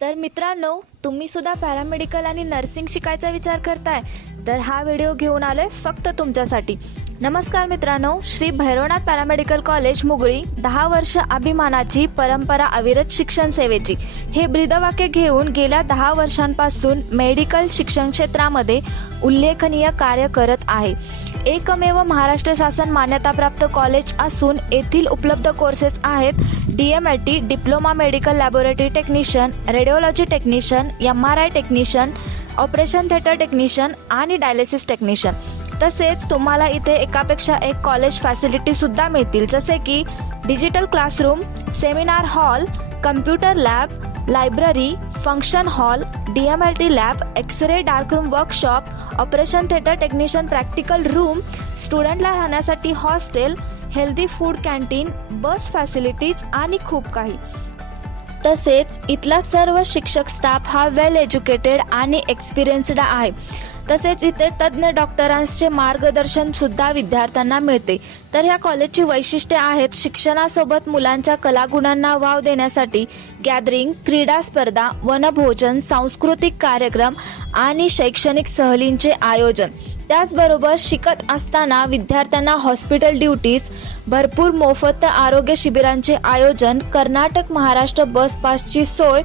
तर मित्रांनो, तुम्ही सुद्धा पॅरामेडिकल आणि नर्सिंग शिकायचा विचार करताय तर हा व्हिडिओ घेऊन आलोय फक्त तुमच्यासाठी। नमस्कार मित्रांनो, श्री भैरवनाथ पॅरामेडिकल कॉलेज मुगळी 10 वर्ष अभिमानाची परंपरा अविरत शिक्षण सेवेची हे ब्रीदवाक्य घेऊन गेल्या 10 वर्षांपासून मेडिकल शिक्षण क्षेत्रामध्ये उल्लेखनीय कार्य करत आहे। एकमेव महाराष्ट्र शासन मान्यताप्राप्त कॉलेज असून येथील उपलब्ध कोर्सेस आहेत DMLT diploma medical laboratory technician, radiology technician, MRI technician, operation theatre technician आणि डायलिसिस टेक्निशियन। तसेच तुम्हाला इथे एकापेक्षा एक कॉलेज फॅसिलिटी सुद्धा मिळतील, जसे की digital classroom, seminar hall, computer lab, library, function hall, DMLT lab, X ray dark room workshop, operation theatre technician practical room, स्टुडंटला राहण्यासाठी hostel, healthy food canteen, bus facilities आणि खूप काही। तसेच इथला सर्व शिक्षक स्टाफ हा वेल एज्युकेटेड आणि एक्सपिरियन्स्ड आहे। तसेच इथे तज्ञ डॉक्टरांचे मार्गदर्शन सुद्धा विद्यार्थ्यांना मिळते। तर ह्या कॉलेजची वैशिष्ट्ये आहेत शिक्षणासोबत मुलांच्या कलागुणांना वाव देण्यासाठी गॅदरिंग, क्रीडा स्पर्धा, वनभोजन, सांस्कृतिक कार्यक्रम आणि शैक्षणिक सहलींचे आयोजन। त्याचबरोबर शिकत असताना विद्यार्थ्यांना हॉस्पिटल ड्युटीज, भरपूर मोफत आरोग्य शिबिरांचे आयोजन, कर्नाटक महाराष्ट्र बस पासची सोय,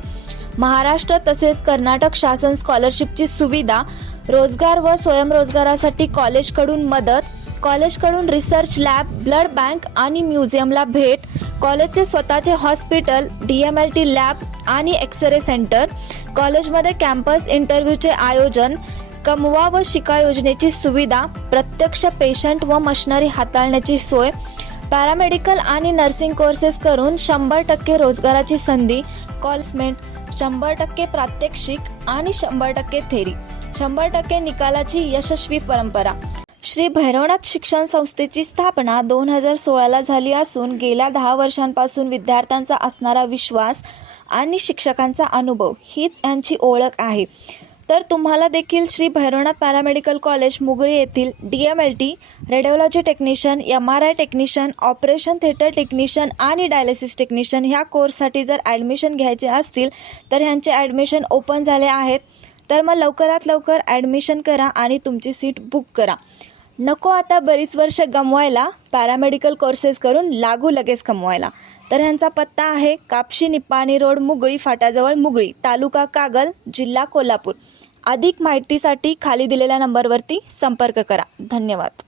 महाराष्ट्र तसेच कर्नाटक शासन स्कॉलरशिपची सुविधा, रोजगार व स्वयंरोजगारासाठी कॉलेजकडून मदत, कॉलेजकडून रिसर्च लॅब, ब्लड बँक आणि म्युझियमला भेट, कॉलेजचे स्वतःचे हॉस्पिटल, DMLT लॅब आणि एक्सरे सेंटर, कॉलेजमध्ये कॅम्पस इंटरव्ह्यूचे आयोजन, कमवा व शिका योजनेची सुविधा, प्रत्यक्ष पेशंट व मशिनरी हाताळण्याची सोय, पॅरामेडिकल आणि नर्सिंग कोर्सेस करून 100% रोजगाराची संधी, कॉलेजमेंट, 100% प्रात्यक्षिक आणि 100% थेरी, 100% निकालाची यशस्वी परंपरा। श्री भैरवनाथ शिक्षण संस्थेची स्थापना 2016ला झाली असून गेल्या 10 वर्षांपासून विद्यार्थ्यांचा असणारा विश्वास आणि शिक्षकांचा अनुभव हीच यांची ओळख आहे। तर तुम्हाला देखील श्री भैरवनाथ पॅरामेडिकल कॉलेज मुगळी येथील DMLT, radiology technician, MRI technician, operation theatre technician आणि डायलिसिस टेक्निशियन ह्या कोर्ससाठी जर ॲडमिशन घ्यायचे असतील तर ह्यांचे ॲडमिशन ओपन झाले आहेत। तर मग लवकरात लवकर ॲडमिशन करा आणि तुमची सीट बुक करा। नको आता बरीच वर्ष गमवायला, पॅरामेडिकल कोर्सेस करून लागू लगेच कमवायला। तर ह्यांचा पत्ता आहे कापशी निपाणी रोड, मुगळी फाट्याजवळ, मुगळी, तालुका कागल, जिल्हा कोल्हापूर। अधिक माहितीसाठी खाली दिलेल्या नंबरवरती संपर्क करा। धन्यवाद।